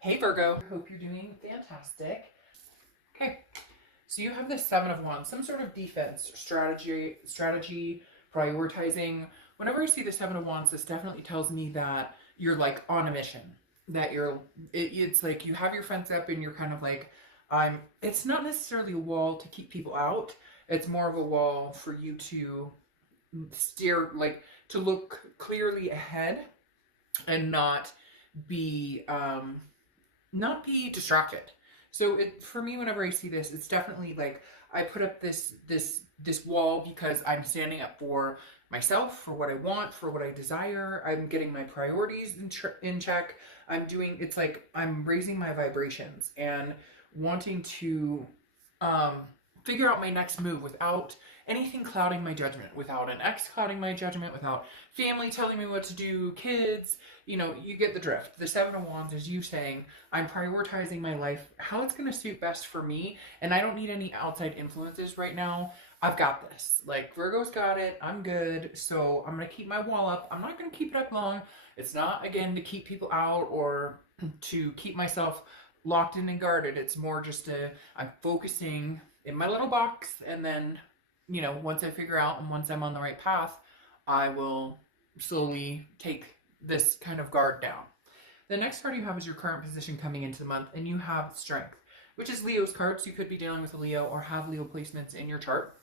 Hey Virgo, hope you're doing fantastic. Okay, so you have this Seven of Wands, some sort of defense, strategy, prioritizing. Whenever I see the Seven of Wands, this definitely tells me that you're like on a mission. That it's like you have your fence up and you're kind of like, it's not necessarily a wall to keep people out. It's more of a wall for you to steer, like to look clearly ahead and be, um, not be distracted. So for me, whenever I see this, it's definitely like I put up this wall because I'm standing up for myself, for what I want, for what I desire. I'm getting my priorities in check. It's like I'm raising my vibrations and wanting to um, figure out my next move without anything clouding my judgment, without an ex clouding my judgment, without family telling me what to do, kids. You get the drift. The Seven of Wands is you saying, I'm prioritizing my life, how it's going to suit best for me, and I don't need any outside influences right now. I've got this. Like, Virgo's got it. I'm good. So I'm going to keep my wall up. I'm not going to keep it up long. It's not, again, to keep people out or to keep myself locked in and guarded. It's more just I'm focusing in my little box, and then, once I figure out and once I'm on the right path, I will slowly take this kind of guard down. The next card you have is your current position coming into the month, and you have strength, which is Leo's card. So you could be dealing with a Leo or have Leo placements in your chart.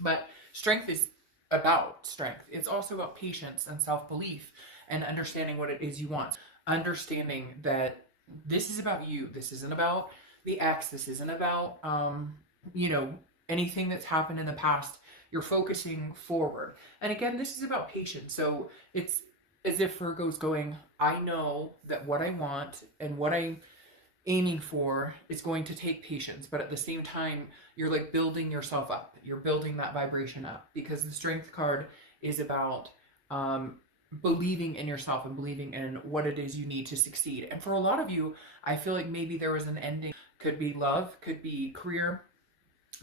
But strength is about strength. It's also about patience and self-belief and understanding what it is you want. Understanding that this is about you. This isn't about the ex. This isn't about, anything that's happened in the past. You're focusing forward. And again, this is about patience. So it's as if Virgo's going, I know that what I want and what I'm aiming for is going to take patience, but at the same time, you're like building yourself up. You're building that vibration up because the strength card is about believing in yourself and believing in what it is you need to succeed. And for a lot of you, I feel like maybe there was an ending. Could be love, could be career,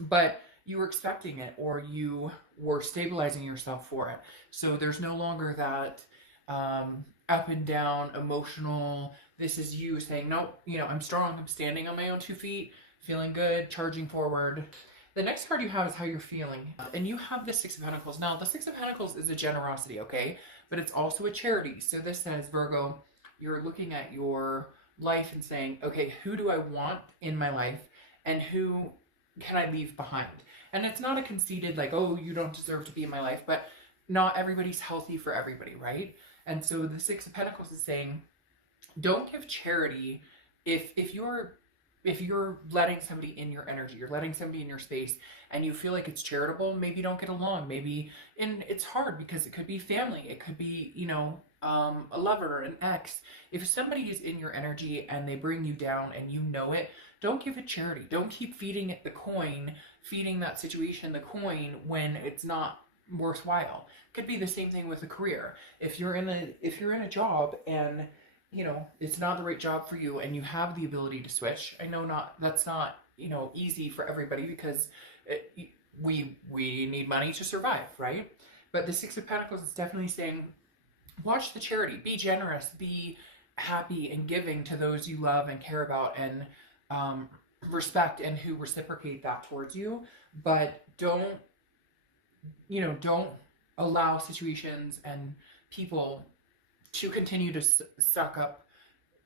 but you were expecting it or you were stabilizing yourself for it. So there's no longer that up and down, emotional. This is you saying, no, I'm strong. I'm standing on my own 2 feet, feeling good, charging forward. The next card you have is how you're feeling. And you have the Six of Pentacles. Now, the Six of Pentacles is a generosity, okay? But it's also a charity. So this says, Virgo, you're looking at your life and saying, okay, who do I want in my life? And who can I leave behind? And it's not a conceited, like, oh, you don't deserve to be in my life. But not everybody's healthy for everybody, right? And so the Six of Pentacles is saying, don't give charity if you're letting somebody in your energy, you're letting somebody in your space, and you feel like it's charitable. Maybe don't get along. Maybe, and it's hard because it could be family, it could be a lover, an ex. If somebody is in your energy and they bring you down and you know it, don't give it charity. Don't keep feeding it the coin, feeding that situation the coin when it's not worthwhile. Could be the same thing with a career. If you're in a job and it's not the right job for you and you have the ability to switch. I know that's not easy for everybody because we need money to survive, right? But the Six of Pentacles is definitely saying, watch the charity, be generous, be happy and giving to those you love and care about and respect and who reciprocate that towards you. But don't allow situations and people to continue to suck up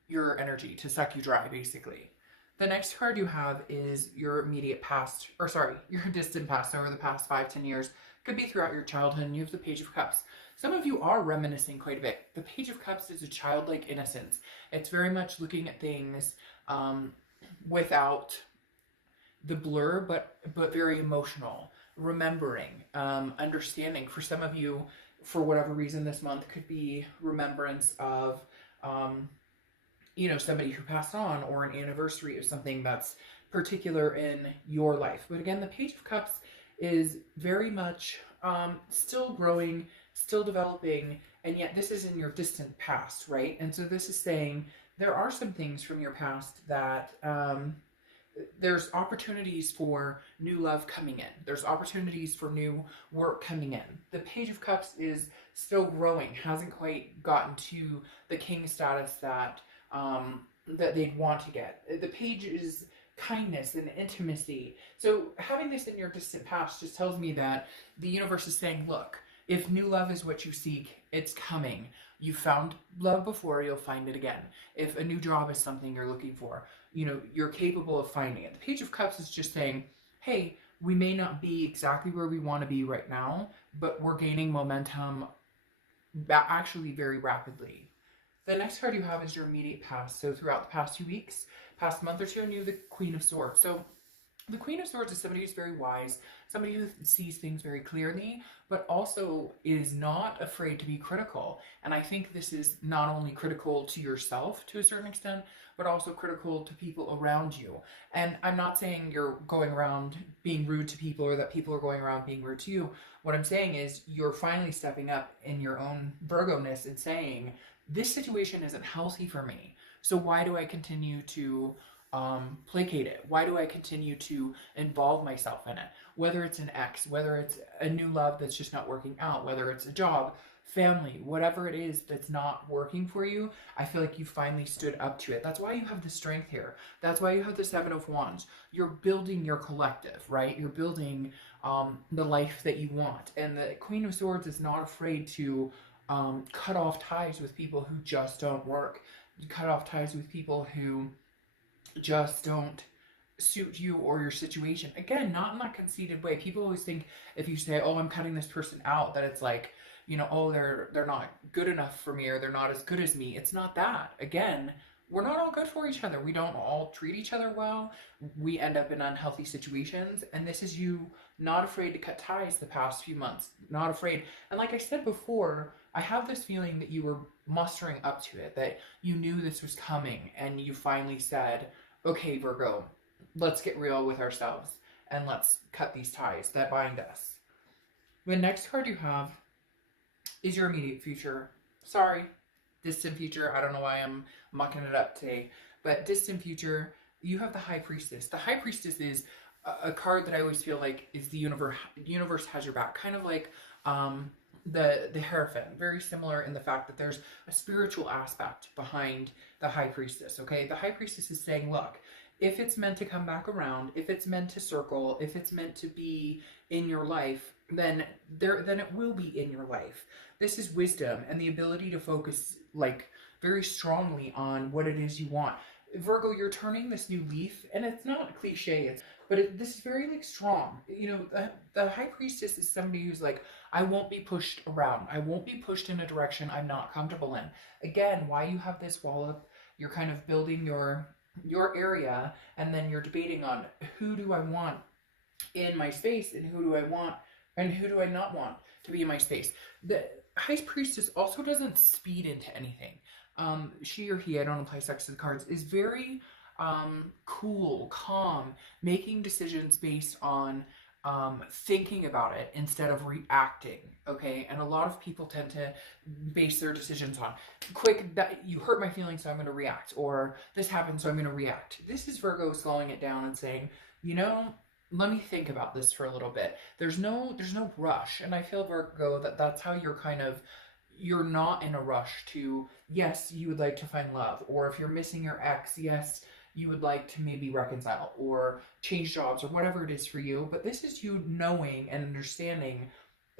your energy, to suck you dry, basically. The next card you have is your immediate past, or sorry, your distant past over the past 5-10 years. Could be throughout your childhood, and you have the Page of Cups. Some of you are reminiscing quite a bit. The Page of Cups is a childlike innocence. It's very much looking at things without the blur, but very emotional. Remembering, understanding. For some of you, for whatever reason this month could be remembrance of somebody who passed on or an anniversary of something that's particular in your life. But again, the Page of Cups is very much still growing, still developing, and yet this is in your distant past, right? And so this is saying there are some things from your past that there's opportunities for new love coming in. There's opportunities for new work coming in. The Page of Cups is still growing, hasn't quite gotten to the king status that that they'd want to get. The page is kindness and intimacy. So having this in your distant past just tells me that the universe is saying, look, if new love is what you seek, it's coming. You found love before, you'll find it again. If a new job is something you're looking for, you're capable of finding it. The Page of Cups is just saying, hey, we may not be exactly where we want to be right now, but we're gaining momentum actually very rapidly. The next card you have is your immediate past. So throughout the past 2 weeks, past month or two, and you have the Queen of Swords. So the Queen of Swords is somebody who's very wise, somebody who sees things very clearly, but also is not afraid to be critical. And I think this is not only critical to yourself to a certain extent, but also critical to people around you. And I'm not saying you're going around being rude to people or that people are going around being rude to you. What I'm saying is you're finally stepping up in your own Virgo-ness and saying, this situation isn't healthy for me. So why do I continue to placate it? Why do I continue to involve myself in it? Whether it's an ex, whether it's a new love that's just not working out, whether it's a job, family, whatever it is that's not working for you, I feel like you finally stood up to it. That's why you have the strength here. That's why you have the Seven of Wands. You're building your collective, right? You're building the life that you want. And the Queen of Swords is not afraid to cut off ties with people who just don't work. You cut off ties with people who just don't suit you or your situation. Again, not in that conceited way. People always think if you say, oh, I'm cutting this person out, that it's like, oh, they're not good enough for me or they're not as good as me. It's not that. Again, we're not all good for each other. We don't all treat each other well. We end up in unhealthy situations. And this is you not afraid to cut ties the past few months. Not afraid. And like I said before, I have this feeling that you were mustering up to it, that you knew this was coming and you finally said, okay, Virgo, let's get real with ourselves and let's cut these ties that bind us. The next card you have is your immediate future. Sorry, distant future. I don't know why I'm mucking it up today, but distant future, you have the High Priestess. The High Priestess is a card that I always feel like is the universe has your back, kind of like the Hierophant, very similar in the fact that there's a spiritual aspect behind the High Priestess. Okay, the High Priestess is saying, look, if it's meant to come back around, if it's meant to circle, if it's meant to be in your life, then it will be in your life. This is wisdom and the ability to focus like very strongly on what it is you want. Virgo, you're turning this new leaf, and it's not cliche, but this is very like strong. The High Priestess is somebody who's like, I won't be pushed around. I won't be pushed in a direction I'm not comfortable in. Again, why you have this wall up, you're kind of building your area, and then you're debating on who do I want in my space and who do I want and who do I not want to be in my space. The High Priestess also doesn't speed into anything. She or he, I don't apply sex to the cards, is very cool, calm, making decisions based on thinking about it instead of reacting, okay? And a lot of people tend to base their decisions on quick, that you hurt my feelings, so I'm going to react, or this happened, so I'm going to react. This is Virgo slowing it down and saying, let me think about this for a little bit. There's no rush, and I feel, Virgo, that's how you're not in a rush to, yes, you would like to find love, or if you're missing your ex, yes, you would like to maybe reconcile or change jobs or whatever it is for you. But this is you knowing and understanding,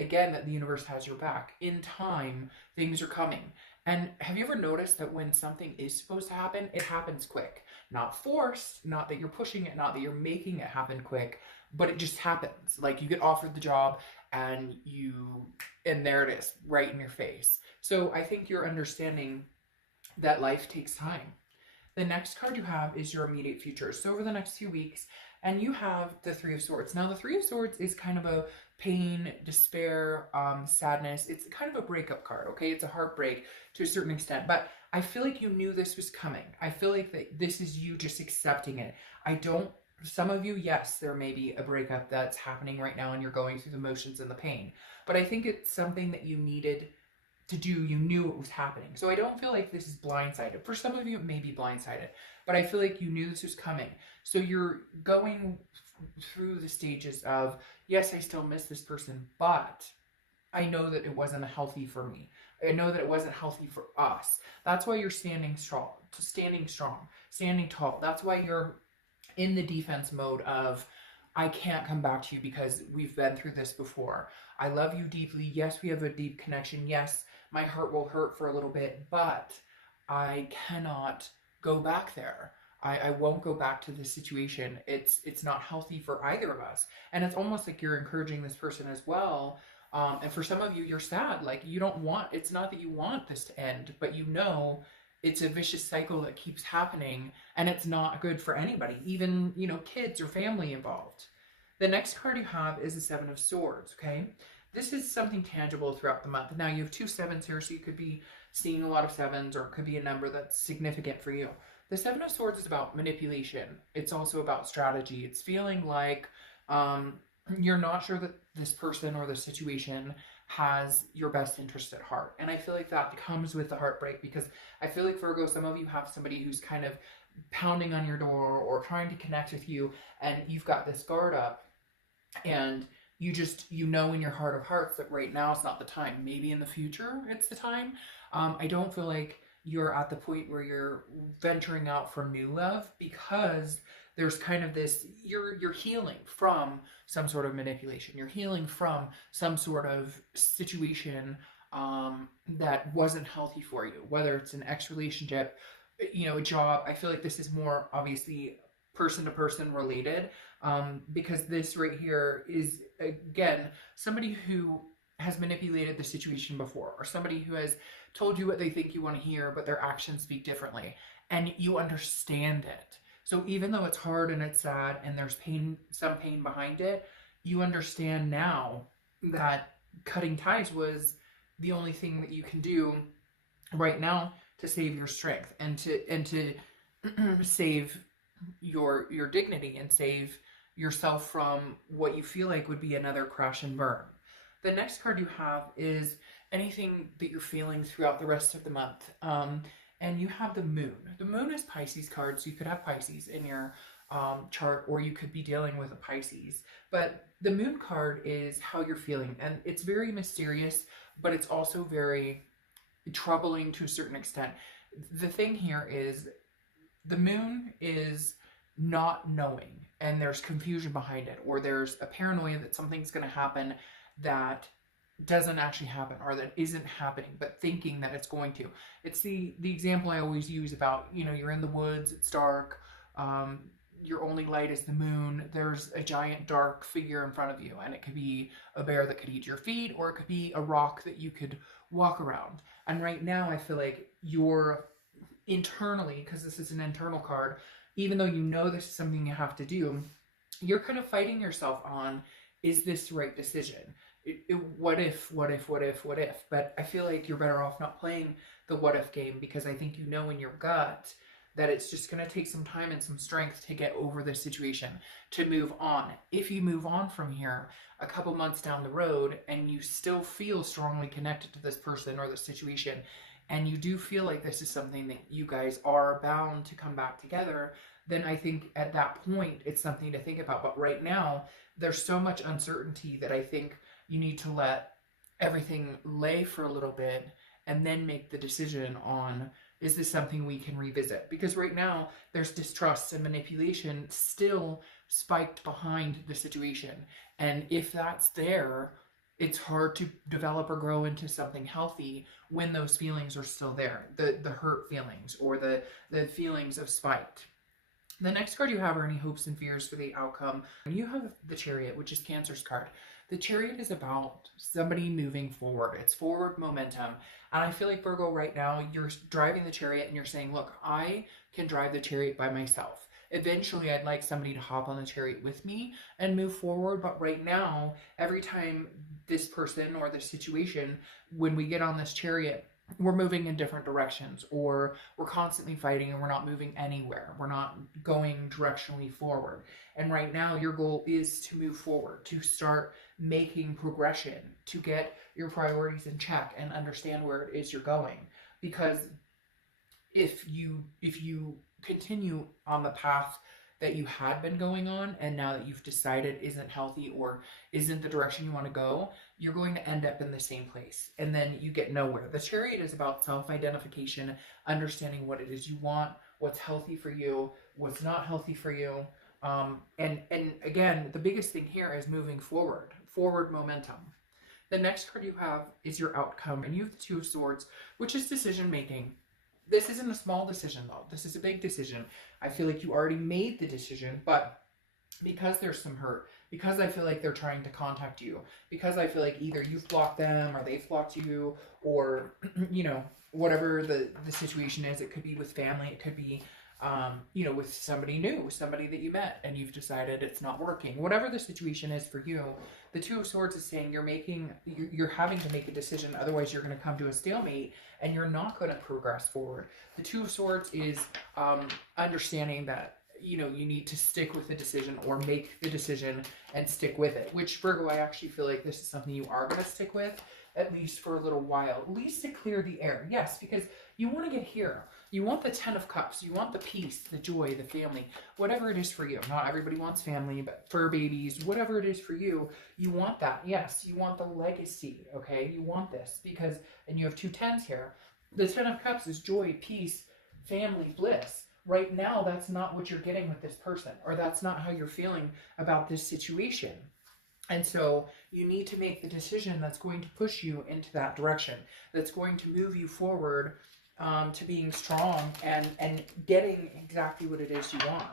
again, that the universe has your back. In time, things are coming. And have you ever noticed that when something is supposed to happen, it happens quick? Not forced, not that you're pushing it, not that you're making it happen quick, but it just happens. Like you get offered the job and there it is, right in your face. So I think you're understanding that life takes time. The next card you have is your immediate future. So over the next few weeks, and you have the Three of Swords. Now the Three of Swords is kind of a pain, despair, sadness. It's kind of a breakup card, okay? It's a heartbreak to a certain extent, but I feel like you knew this was coming. I feel like that this is you just accepting it. Some of you, yes, there may be a breakup that's happening right now and you're going through the motions and the pain, but I think it's something that you needed to do. You knew it was happening. So I don't feel like this is blindsided. For some of you, it may be blindsided, but I feel like you knew this was coming. So you're going through the stages of, yes, I still miss this person, but I know that it wasn't healthy for me. I know that it wasn't healthy for us. That's why you're standing strong. standing tall. That's why you're in the defense mode of, I can't come back to you because we've been through this before. I love you deeply. Yes, we have a deep connection. Yes, my heart will hurt for a little bit, but I cannot go back there. I won't go back to this situation. It's not healthy for either of us. And it's almost like you're encouraging this person as well. And for some of you, you're sad. Like, you don't want, it's not that you want this to end, but you know it's a vicious cycle that keeps happening, and it's not good for anybody, even, you know, kids or family involved. The next card you have is the Seven of Swords, okay? This is something tangible throughout the month. Now, you have two sevens here, so you could be seeing a lot of sevens, or it could be a number that's significant for you. The Seven of Swords is about manipulation. It's also about strategy. It's feeling like you're not sure that this person or the situation has your best interest at heart. And I feel like that comes with the heartbreak, because I feel like, Virgo, some of you have somebody who's kind of pounding on your door or trying to connect with you, and you've got this guard up, and you just, you know in your heart of hearts that right now it's not the time. Maybe in the future it's the time. I don't feel like you're at the point where you're venturing out for new love, because there's kind of this, you're healing from some sort of manipulation. You're healing from some sort of situation that wasn't healthy for you, whether it's an ex relationship, you know, a job. I feel like this is more obviously person to person related, because this right here is, again, somebody who has manipulated the situation before, or somebody who has told you what they think you want to hear, but their actions speak differently, and you understand it. So even though it's hard and it's sad and there's pain, some pain behind it, you understand now that cutting ties was the only thing that you can do right now to save your strength, and to save your dignity, and save yourself from what you feel like would be another crash and burn. The next card you have is anything that you're feeling throughout the rest of the month. And you have the moon. The moon is Pisces card, so you could have Pisces in your chart, or you could be dealing with a Pisces. But the moon card is how you're feeling, and it's very mysterious, but it's also very troubling to a certain extent. The thing here is the moon is not knowing, and there's confusion behind it, or there's a paranoia that something's going to happen that doesn't actually happen, or that isn't happening, but thinking that it's going to. It's the example I always use about, you know, you're in the woods, it's dark, your only light is the moon, there's a giant dark figure in front of you, and it could be a bear that could eat your feet, or it could be a rock that you could walk around. And right now I feel like you're internally, because this is an internal card, even though you know this is something you have to do, you're kind of fighting yourself on, is this the right decision? What if? But I feel like you're better off not playing the what if game, because I think you know in your gut that it's just going to take some time and some strength to get over this situation, to move on. If you move on from here a couple months down the road and you still feel strongly connected to this person or the situation, and you do feel like this is something that you guys are bound to come back together, then I think at that point it's something to think about. But right now there's so much uncertainty that I think you need to let everything lay for a little bit and then make the decision on, is this something we can revisit? Because right now there's distrust and manipulation still spiked behind the situation. And if that's there, it's hard to develop or grow into something healthy when those feelings are still there. The hurt feelings, or the feelings of spite. The next card you have are any hopes and fears for the outcome. You have the Chariot, which is Cancer's card. The Chariot is about somebody moving forward. It's forward momentum. And I feel like, Virgo, right now, you're driving the Chariot and you're saying, look, I can drive the Chariot by myself. Eventually, I'd like somebody to hop on the Chariot with me and move forward. But right now, every time this person or this situation, when we get on this Chariot, we're moving in different directions, or we're constantly fighting and we're not moving anywhere. We're not going directionally forward. And right now your goal is to move forward, to start making progression, to get your priorities in check and understand where it is you're going. Because if you continue on the path that you had been going on, and now that you've decided isn't healthy or isn't the direction you want to go, you're going to end up in the same place, and then you get nowhere. The Chariot is about self-identification, understanding what it is you want, what's healthy for you, what's not healthy for you. And again, the biggest thing here is moving forward momentum. The next card you have is your outcome, and you have the Two of Swords, which is decision making. This isn't a small decision, though. This is a big decision. I feel like you already made the decision, but because there's some hurt, because I feel like they're trying to contact you, because I feel like either you've blocked them or they've blocked you, or, whatever the situation is. It could be with family, it could be with somebody new, somebody that you met and you've decided it's not working. Whatever the situation is for you, the Two of Swords is saying you're having to make a decision, otherwise you're going to come to a stalemate and you're not going to progress forward. The Two of Swords is understanding that you need to stick with the decision or make the decision and stick with it, which, Virgo, I actually feel like this is something you are going to stick with, at least for a little while, at least to clear the air. Yes, because you want to get here. You want the Ten of Cups. You want the peace, the joy, the family, whatever it is for you. Not everybody wants family, but fur babies, whatever it is for you, you want that. Yes, you want the legacy, okay? You want this because, and you have two tens here. The Ten of Cups is joy, peace, family, bliss. Right now, that's not what you're getting with this person, or that's not how you're feeling about this situation. And so you need to make the decision that's going to push you into that direction, that's going to move you forward to being strong and getting exactly what it is you want.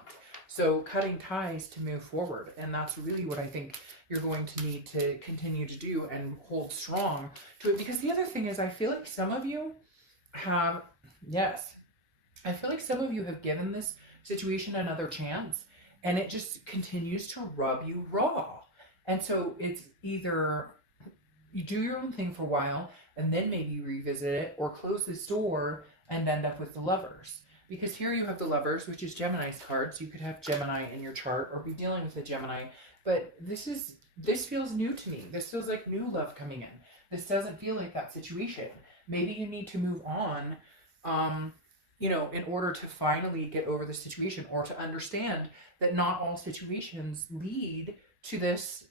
So cutting ties to move forward. And that's really what I think you're going to need to continue to do and hold strong to it. Because the other thing is, I feel like some of you have, I feel like some of you have given this situation another chance and it just continues to rub you raw. And so it's either you do your own thing for a while and then maybe revisit it, or close this door and end up with the Lovers. Because here you have the Lovers, which is Gemini's card. So you could have Gemini in your chart or be dealing with a Gemini. But this feels new to me. This feels like new love coming in. This doesn't feel like that situation. Maybe you need to move on, in order to finally get over the situation, or to understand that not all situations lead to this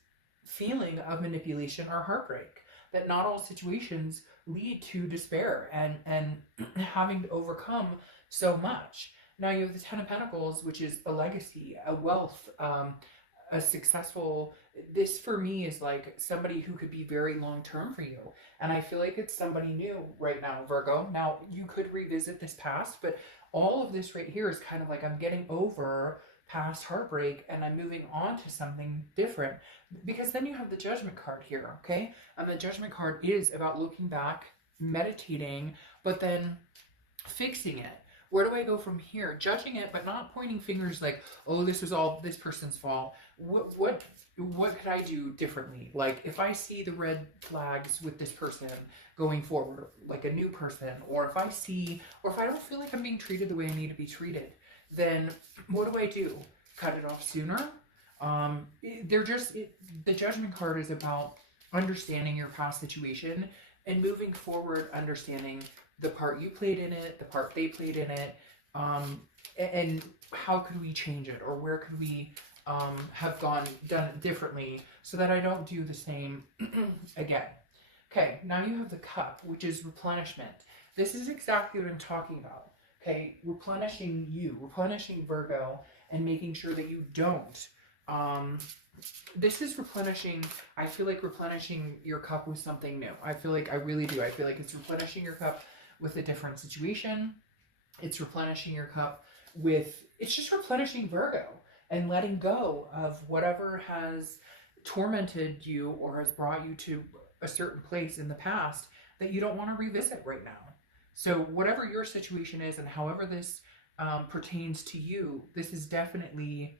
feeling of manipulation or heartbreak, that not all situations lead to despair and having to overcome so much. Now you have the Ten of Pentacles, which is a legacy, a wealth, a successful, this for me is like somebody who could be very long-term for you. And I feel like it's somebody new right now, Virgo. Now you could revisit this past, but all of this right here is kind of like I'm getting over past heartbreak and I'm moving on to something different. Because then you have the Judgment card here, okay? And the Judgment card is about looking back, meditating, but then fixing it. Where do I go from here? Judging it, but not pointing fingers like, oh, this was all this person's fault. What could I do differently? Like, if I see the red flags with this person going forward, like a new person, or if I don't feel like I'm being treated the way I need to be treated, then what do I do? Cut it off sooner? The Judgment card is about understanding your past situation and moving forward, understanding the part you played in it, the part they played in it, and how could we change it, or where could we have done it differently so that I don't do the same again. Okay, now you have the Cup, which is replenishment. This is exactly what I'm talking about. Okay, replenishing Virgo, and making sure that you don't. This is replenishing, I feel like replenishing your cup with something new. I really do. I feel like it's replenishing your cup with a different situation. It's replenishing your cup it's just replenishing Virgo and letting go of whatever has tormented you or has brought you to a certain place in the past that you don't want to revisit right now. So whatever your situation is and however this pertains to you, this is definitely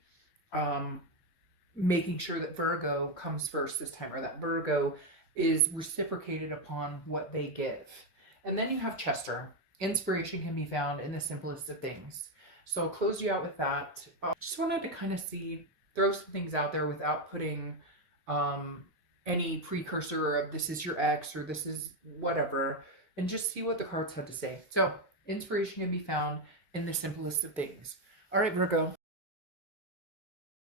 making sure that Virgo comes first this time, or that Virgo is reciprocated upon what they give. And then you have Chester. Inspiration can be found in the simplest of things. So I'll close you out with that. Just wanted to kind of throw some things out there without putting any precursor of this is your ex or this is whatever, and just see what the cards had to say. So inspiration can be found in the simplest of things. All right, Virgo,